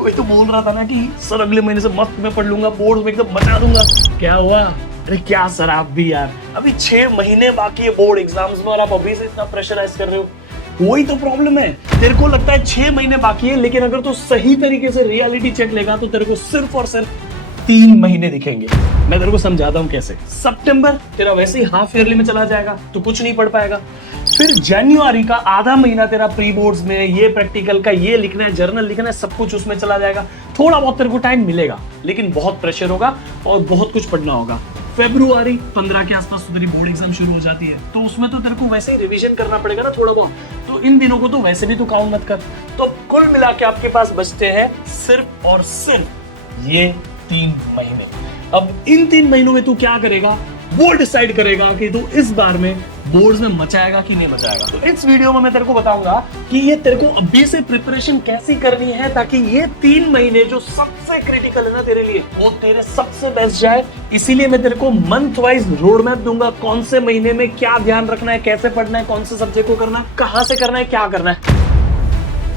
कोई तो बोल रहा था ना कि सर अगले महीने से मस्त मैं पढ़ लूंगा, बोर्ड में एकदम मचा दूंगा। क्या हुआ? अरे क्या सर आप भी यार, अभी 6 महीने बाकी है बोर्ड एग्जाम्स में और आप अभी से इतना प्रेशराइज कर रहे हो। वही तो प्रॉब्लम है, तेरे को लगता है 6 महीने बाकी है, लेकिन अगर तू सही तरीके से रियलिटी चेक लेगा तो तेरे को सिर्फ और सिर्फ 3 महीने दिखेंगे। मैं तेरे को समझाता हूँ कैसे। सितंबर तेरा वैसे ही हाफ ईयरली में चला जाएगा तो कुछ नहीं पढ़ पाएगा। फिर जनवरी का आधा महीना तेरा प्री बोर्ड्स में, ये प्रैक्टिकल का, ये लिखना है, जर्नल लिखना है, सब कुछ उसमें चला जाएगा। थोड़ा बहुत तेरे को टाइम मिलेगा, लेकिन बहुत प्रेशर होगा और बहुत कुछ पढ़ना होगा। फरवरी 15 के आसपास तो तेरी बोर्ड एग्जाम शुरू हो जाती है, तो उसमें तो तेरे को वैसे ही रिवीजन करना पड़ेगा ना थोड़ा बहुत, तो इन दिनों को तो वैसे भी तो काउंट मत कर। तो कुल मिला के आपके पास बचते हैं सिर्फ और सिर्फ ये 3 महीने। अब इन 3 महीनों में तू क्या करेगा वो डिसाइड करेगा कि तू इस बार में बोर्ड्स में मचाएगा कि नहीं मचाएगा। तो इस वीडियो में मैं तेरे को बताऊंगा कि ये तेरे को अभी से प्रिपरेशन कैसी करनी है ताकि ये 3 महीने जो सबसे क्रिटिकल है ना तेरे लिए, वो तेरे सबसे बेस्ट जाए। इसीलिए मैं तेरे को मंथ वाइज रोड मैप दूंगा, कौन से महीने में क्या ध्यान रखना है, कैसे पढ़ना है, कौन से सब्जेक्ट को करना है, कहां से करना है, क्या करना है,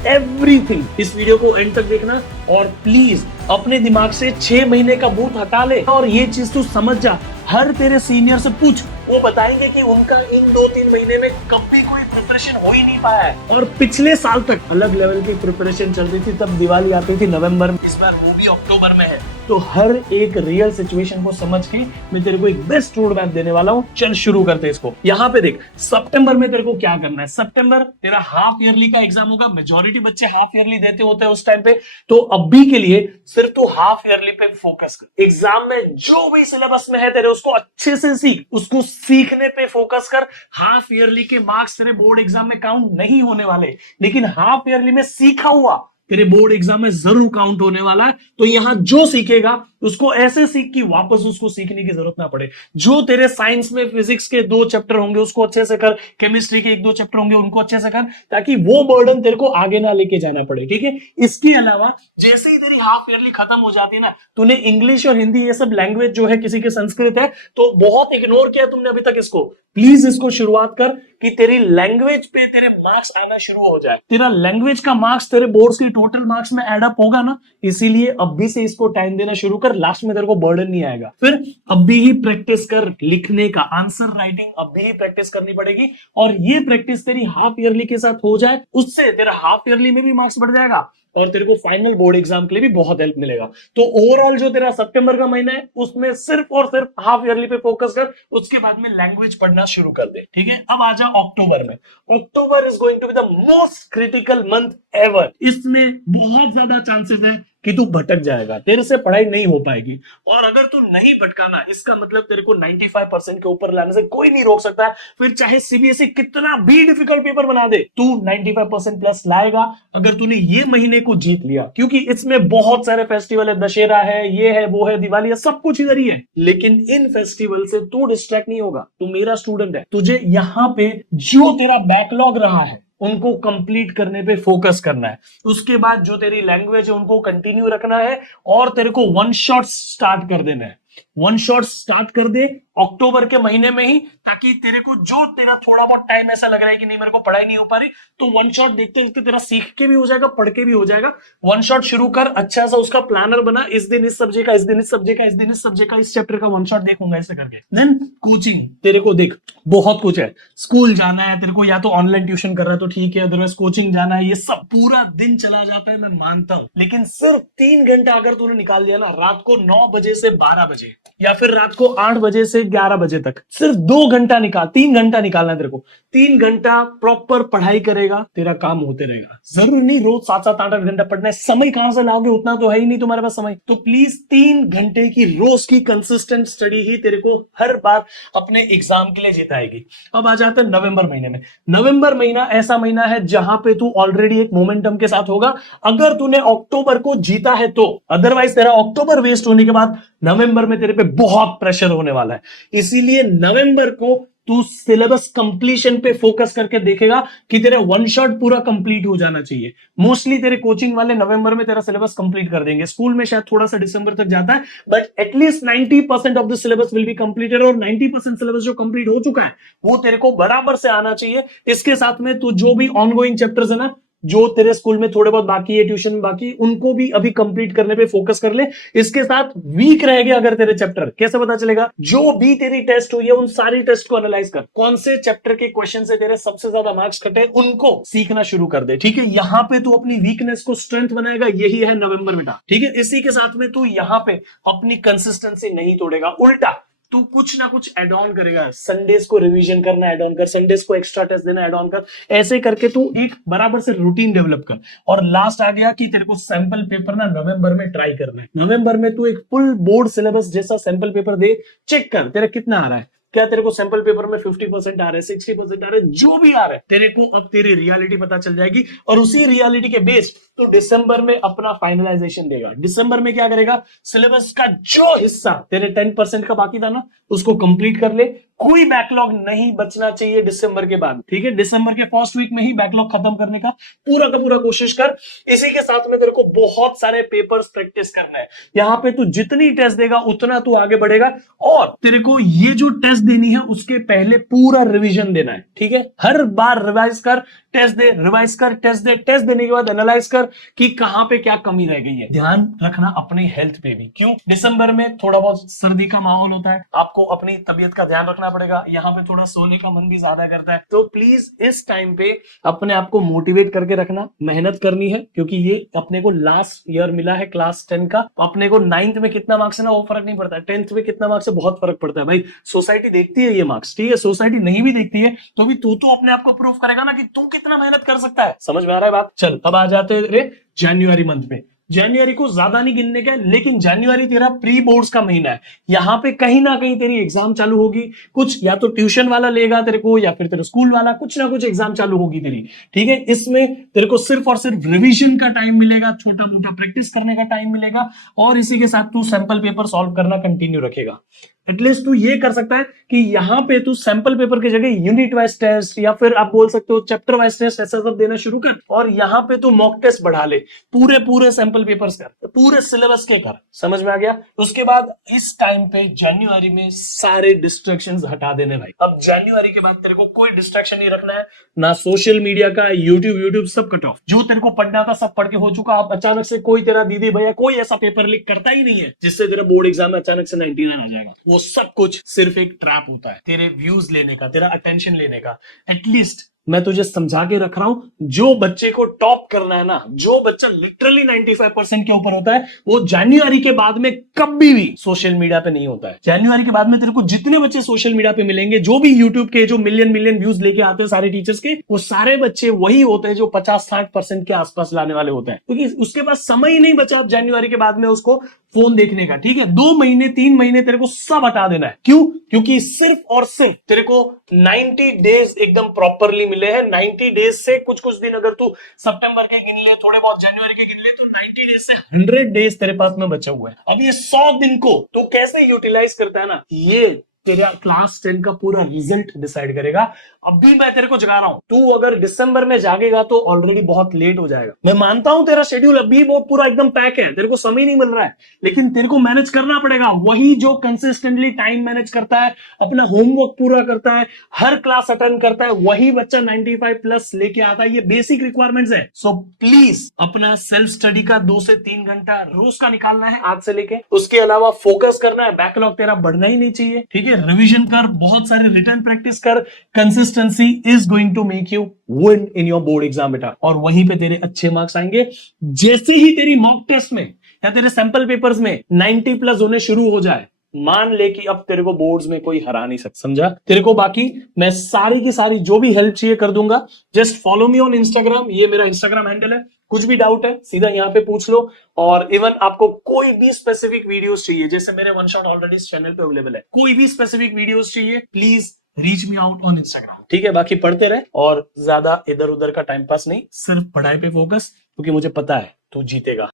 एवरीथिंग। इस वीडियो को एंड तक देखना और प्लीज अपने दिमाग से 6 महीने का भूत हटा ले और ये चीज तू समझ जा। हर तेरे सीनियर से पूछ, वो बताएंगे कि उनका इन 2-3 महीने में कभी कोई प्रिपरेशन हो ही नहीं पाया है और पिछले साल तक अलग लेवल की प्रिपरेशन चल रही थी। तब दिवाली आती थी नवंबर में, इस बार वो भी अक्टूबर में है। तो हर एक रियल सिचुएशन को समझ के मैं तेरे को एक बेस्ट रोड मैप देने वाला हूँ। चल शुरू करते हैं इसको। यहाँ पे देख, सितंबर में तेरे को क्या करना है। सितंबर तेरा हाफ ईयरली का एग्जाम होगा। मेजोरिटी बच्चे हाफ ईयरली देते होते हैं उस टाइम पे, तो अभी के लिए सिर्फ तू हाफ ईयरली पे फोकस कर। एग्जाम में जो भी सिलेबस में है तेरे, उसको अच्छे से सीख, उसको सीखने पे फोकस कर। हाफ ईयरली के मार्क्स तेरे बोर्ड एग्जाम में काउंट नहीं होने वाले, लेकिन हाफ ईयरली में सीखा हुआ तेरे बोर्ड एग्जाम में जरूर काउंट होने वाला है। तो यहां जो सीखेगा उसको ऐसे सीख कि वापस उसको सीखने की जरूरत ना पड़े। जो तेरे साइंस में फिजिक्स के 2 चैप्टर होंगे उसको अच्छे से कर, केमिस्ट्री के 1-2 चैप्टर होंगे उनको अच्छे से कर, ताकि वो बर्डन तेरे को आगे ना लेके जाना पड़े। ठीक है। इसके अलावा जैसे ही तेरी हाफ ईयरली खत्म हो जाती है ना, तूने इंग्लिश और हिंदी ये सब लैंग्वेज जो है, किसी के संस्कृत है, तो बहुत इग्नोर किया तुमने अभी तक इसको। प्लीज इसको शुरुआत कर कि तेरी लैंग्वेज पे तेरे मार्क्स आना शुरू हो जाए। तेरा लैंग्वेज का मार्क्स तेरे बोर्ड्स की टोटल मार्क्स में एड अप होगा ना, इसीलिए अभी से इसको टाइम देना शुरू कर। लास्ट में तेरे को बर्डन नहीं आएगा। फिर अभी ही प्रैक्टिस कर लिखने का, आंसर राइटिंग अभी ही प्रैक्टिस करनी पड़ेगी। और ये प्रैक्टिस तेरी हाफ ईयरली के साथ हो जाए, उससे तेरा हाफ ईयरली में भी मार्क्स बढ़ जाएगा और तेरे को फाइनल बोर्ड एग्जाम के लिए भी बहुत हेल्प मिलेगा। तो ओवरऑल जो तेरा सितंबर का महीना है उसमें सिर्फ और सिर्फ हाफ ईयरली पे फोकस कर, उसके बाद में लैंग्वेज पढ़ना शुरू कर दे। ठीक है। अब आ जा अक्टूबर में। October is going to be the most critical month ever. इसमें बहुत ज्यादा चांसेस है कि तू भटक जाएगा, तेरे से पढ़ाई नहीं हो पाएगी। और अगर तू नहीं भटकाना, इसका मतलब तेरे को 95% के ऊपर लाने से कोई नहीं रोक सकता है। फिर चाहे सीबीएसई कितना भी डिफिकल्ट पेपर बना दे, तू 95% प्लस लाएगा अगर तूने ये महीने को जीत लिया। क्योंकि इसमें बहुत सारे फेस्टिवल है, दशहरा है, ये है, वो है, दिवाली है, सब कुछ इधर ही है। लेकिन इन फेस्टिवल से तू डिस्ट्रैक्ट नहीं होगा। तू मेरा स्टूडेंट है, तुझे यहाँ पे जो तेरा बैकलॉग रहा है उनको कंप्लीट करने पे फोकस करना है। उसके बाद जो तेरी लैंग्वेज है उनको कंटिन्यू रखना है और तेरे को वन शॉट स्टार्ट कर देना है। वन शॉट स्टार्ट कर दे अक्टूबर के महीने में ही, ताकि तेरे को जो तेरा थोड़ा बहुत टाइम ऐसा लग रहा है कि नहीं मेरे को पढ़ाई नहीं हो पा रही, तो वन शॉट देखते देखते तेरा सीख के भी हो जाएगा, पढ़ के भी हो जाएगा। वन शॉट शुरू कर, अच्छा सा उसका प्लानर बना, इस दिन इस सब्जेक्ट का, इस दिन इस सब्जेक्ट का, इस दिन इस सब्जेक्ट का, इस चैप्टर का वन शॉट देखूंगा ऐसे करके। देन कोचिंग तेरे को देख, बहुत कुछ है। स्कूल जाना है तेरे को, या तो ऑनलाइन ट्यूशन कर रहा है तो ठीक है, अदरवाइज कोचिंग जाना है, ये सब पूरा दिन चला जाता है, मैं मानता हूं। लेकिन सिर्फ 3 घंटा अगर तूने निकाल दिया ना, रात को 9 बजे से 12 बजे या फिर रात को 8 बजे से 11 बजे तक, सिर्फ 2 घंटा निकाल, 3 घंटा निकालना है तेरे को। 3 घंटा प्रॉपर पढ़ाई करेगा, तेरा काम होते रहेगा। जरूर नहीं रोज 7-7, 8-8 घंटा पढ़ना है। समय कहां से लाओगे? उतना तो है ही नहीं तुम्हारे पास समय। तो प्लीज 3 घंटे की रोज की कंसिस्टेंट स्टडी ही तेरे को हर बार अपने एग्जाम के लिए जिताएगी। अब आ जाते हैं नवंबर महीने में। नवंबर महीना ऐसा महीना है जहां पे तू ऑलरेडी एक मोमेंटम के साथ होगा अगर तूने अक्टूबर को जीता है तो। अदरवाइज तेरा अक्टूबर वेस्ट होने के बाद नवंबर में तेरे पे बहुत प्रेशर होने वाला है। इसीलिए नवंबर को तू सिलेबस कंप्लीशन पे फोकस करके देखेगा कि तेरा वन शॉट पूरा कंप्लीट हो जाना चाहिए। मोस्टली तेरे कोचिंग वाले नवंबर में तेरा सिलेबस कंप्लीट कर देंगे। स्कूल में शायद थोड़ा सा दिसंबर तक जाता है, but at least 90% of the syllabus will be completed. और 90% सिलेबस जो कंप्लीट हो चुका है वो तेरे को बराबर से आना चाहिए। इसके साथ में तू जो भी ऑनगोइंग चैप्टर्स है ना, जो तेरे स्कूल में थोड़े बहुत बाकी है, ट्यूशन बाकी, उनको भी अभी कंप्लीट करने पे फोकस कर ले। इसके साथ वीक रह गया अगर तेरे चैप्टर, कैसे पता चलेगा? जो भी तेरी टेस्ट हुई है उन सारी टेस्ट को एनालाइज कर, कौन से चैप्टर के क्वेश्चन से तेरे सबसे ज्यादा मार्क्स कटे उनको सीखना शुरू कर दे। ठीक है, यहां पे तू अपनी वीकनेस को स्ट्रेंथ बनाएगा, यही है नवंबर बेटा। ठीक है, इसी के साथ में तू यहां पे अपनी कंसिस्टेंसी नहीं तोड़ेगा, उल्टा तू कुछ ना कुछ एड ऑन करेगा। संडेज को रिवीजन करना एड ऑन कर, संडेज को एक्स्ट्रा टेस्ट देना एड ऑन कर, ऐसे करके तू एक बराबर से रूटीन डेवलप कर। और लास्ट आ गया कि तेरे को सैंपल पेपर ना नवंबर में ट्राई करना है। नवंबर में तू एक फुल बोर्ड सिलेबस जैसा सैंपल पेपर दे, चेक कर तेरा कितना आ रहा है। क्या तेरे को सैंपल पेपर में 50% आ रहा है, 60% आ रहा है, जो भी आ रहा है तेरे को अब तेरी रियलिटी पता चल जाएगी। और उसी रियलिटी के बेस तो दिसंबर में अपना फाइनलाइजेशन देगा। दिसंबर में क्या करेगा? सिलेबस का जो हिस्सा तेरे 10% का बाकी था ना, उसको कंप्लीट कर ले। कोई बैकलॉग नहीं बचना चाहिए दिसंबर के बाद। ठीक है, दिसंबर के फर्स्ट वीक में ही बैकलॉग खत्म करने का पूरा कोशिश कर। इसी के साथ में तेरे को बहुत सारे पेपर्स प्रैक्टिस करना है। यहां पे तू जितनी टेस्ट देगा उतना तू आगे बढ़ेगा। और तेरे को ये जो टेस्ट देनी है उसके पहले पूरा रिवीजन देना है। ठीक है, हर बार रिवाइज कर, टेस्ट दे, रिवाइज कर, टेस्ट दे, टेस्ट देने के बाद एनालाइज कर कि कहां पे क्या कमी रह गई है। ध्यान रखना अपनी हेल्थ पे भी। क्यों? दिसंबर में थोड़ा बहुत सर्दी का माहौल होता है, आपको अपनी तबीयत का ध्यान रखना पड़ेगा। यहाँ पे थोड़ा सोने का मन भी ज्यादा करता है, तो प्लीज इस टाइम पे अपने आप को मोटिवेट करके रखना, मेहनत करनी है। क्योंकि ये अपने को लास्ट ईयर मिला है क्लास 10 का। अपने को 9th में कितना मार्क्स है ना वो फर्क नहीं पड़ता है, 10th में कितना मार्क्स है बहुत फर्क पड़ता है भाई। सोसाइटी देखती है ये मार्क्स, ठीक है, सोसाइटी नहीं भी देखती है तो भी तू तो अपने आप को प्रूव करेगा ना कि तू कितना मेहनत कर सकता है। समझ में आ रहा है बात? चल अब आ जाते हैं जनवरी मंथ पे। जनवरी को ज्यादा नहीं गिनने का, लेकिन जनवरी तेरा प्री बोर्ड्स का महीना है। यहां पे कहीं ना कहीं तेरी एग्जाम चालू होगी। कुछ या तो ट्यूशन वाला लेगा तेरे को, या फिर तेरे स्कूल वाला, कुछ ना कुछ एग्जाम चालू होगी तेरी। ठीक है, इसमें तेरे को सिर्फ और सिर्फ रिवीजन का टाइम मिलेगा, छोटा मोटा प्रैक्टिस करने का टाइम मिलेगा, और इसी के साथ तू सैंपल पेपर सॉल्व करना कंटिन्यू रखेगा। एटलीस्ट तू ये कर सकता है कि यहां पे तू सैंपल पेपर की जगह यूनिट वाइज टेस्ट या फिर आप बोल सकते हो चैप्टर वाइज टेस्ट ऐसा सब देना शुरू कर। और यहां पे तू मॉक टेस्ट बढ़ा ले, पूरे सैंपल पेपर्स कर, पूरे सिलेबस के कर। समझ में आ गया? उसके बाद इस टाइम पे जनवरी में सारे डिस्ट्रैक्शंस हटा देने भाई। अब जनवरी के बाद तेरे को कोई डिस्ट्रैक्शन नहीं रखना है, ना सोशल मीडिया का, यूट्यूब सब कट ऑफ। जो तेरे को पढ़ना था सब पढ़ के हो चुका। अब अचानक से कोई तेरा दीदी भैया कोई ऐसा पेपर लीक करता ही नहीं है जिससे तेरा बोर्ड एग्जाम में अचानक से 99 आ जाएगा। वो सब कुछ सिर्फ एक ट्रैप होता है तेरे व्यूज लेने का, तेरा अटेंशन लेने का। एटलीस्ट मैं तुझे समझा के रख रहा हूं, जो बच्चे को टॉप करना है ना, जो बच्चा लिटरली 95% के ऊपर होता है, वो जनवरी के बाद में कभी भी सोशल मीडिया पे नहीं होता है। जनवरी के बाद में तेरे को जितने बच्चे सोशल मीडिया पे मिलेंगे, जो भी यूट्यूब के जो मिलियन व्यूज लेके आते हैं सारे टीचर्स के, वो सारे बच्चे वही होते हैं जो 50-60% के आसपास लाने वाले होते हैं। क्योंकि उसके पास समय ही नहीं बचा जनवरी के बाद में उसको फोन देखने का। ठीक है, 2 महीने 3 महीने तेरे को सब हटा देना है। क्यों? क्योंकि सिर्फ और सिर्फ तेरे को 90 डेज एकदम प्रॉपरली मिले हैं। 90 डेज से कुछ दिन अगर तू सितंबर के गिन ले, थोड़े बहुत जनवरी के गिन ले, तो 90 डेज से 100 डेज तेरे पास में बचा हुआ है। अब ये 100 दिन को तू कैसे यूटिलाइज करता है ना, ये तेरा क्लास 10 का पूरा रिजल्ट डिसाइड करेगा। अभी मैं तेरे को जगा रहा हूं, तू अगर दिसंबर में जागेगा तो ऑलरेडी बहुत लेट हो जाएगा। मैं मानता हूं तेरा शेड्यूल अभी वो पूरा एकदम पैक है, तेरे को समय नहीं मिल रहा है, लेकिन तेरे को मैनेज करना पड़ेगा। वही जो कंसिस्टेंटली टाइम मैनेज करता है, अपना होमवर्क पूरा करता है, हर क्लास अटेंड करता है, वही बच्चा 95+ लेके आता है। ये बेसिक रिक्वायरमेंट्स है। सो प्लीज अपना सेल्फ स्टडी का 2 से 3 घंटा रोज का निकालना है आज से लेके। उसके अलावा फोकस करना है, बैकलॉग तेरा बढ़ना ही नहीं चाहिए। ठीक है, रिवीजन कर, बहुत सारे रिटर्न प्रैक्टिस कर। Consistency is going to make you win in your board exam बेटा, और वहीं पे तेरे अच्छे मार्क्स आएंगे। जैसे ही तेरी मॉक टेस्ट में या तेरे सैंपल पेपर्स में 90+ होने शुरू हो जाए, मान ले कि अब तेरे को बोर्ड्स में कोई हरा नहीं सकता। समझा? तेरे को बाकी मैं सारी की सारी जो भी हेल्प चाहिए कर दूंगा। Just follow me on Instagram, ये मेरा इंस्टाग्राम हैंडल है। कुछ भी डाउट है सीधा यहाँ पे पूछ लो। और इवन आपको कोई भी स्पेसिफिक वीडियोस चाहिए, जैसे मेरे वन शॉट ऑलरेडी इस चैनल पे अवेलेबल है, कोई भी स्पेसिफिक वीडियोस चाहिए, please reach me out on Instagram. ठीक है, बाकी पढ़ते रहे और ज्यादा इधर उधर का टाइम पास नहीं, सिर्फ पढ़ाई पे फोकस, क्योंकि मुझे पता है तू जीतेगा।